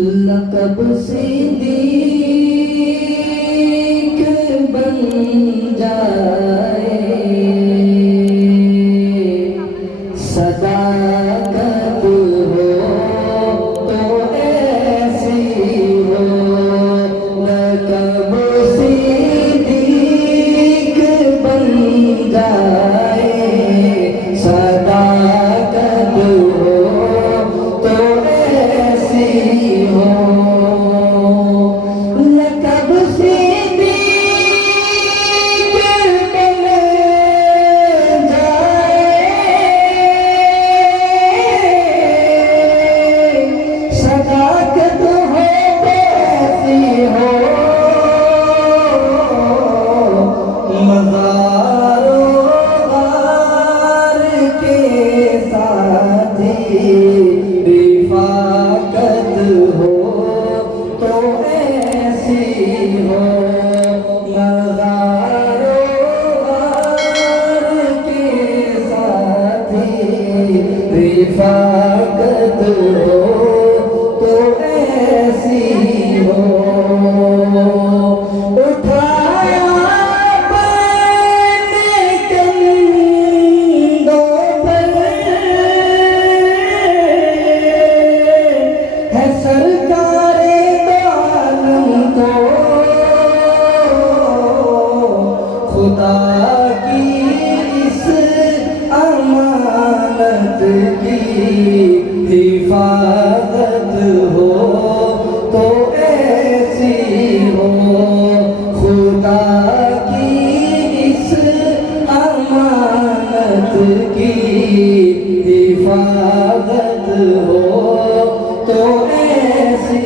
लक़ब सिद्दीक़ बन जाए, सदाकत हो तो ऐसी हो। लक़ब सिद्दीक़ बन जाए, सदाकत हो तो ऐसी हो। लक़ब सिद्दीक़ बन जाए, सदाकत हो तो ऐसी हो। मज़ारो गार के साथी रिफ़ाक़त हो तो ऐसी हो। मज़ारो गार के साथी रिफ़ाक़त हो तो ऐसी हो। उठाया अपने कंधों पर है सरकारे दो आलम को, खुदा की इस अमानत की हिफाजत हो तो ऐसी हो। खुदा की इस अमानत की हिफाजत हो तो ऐसी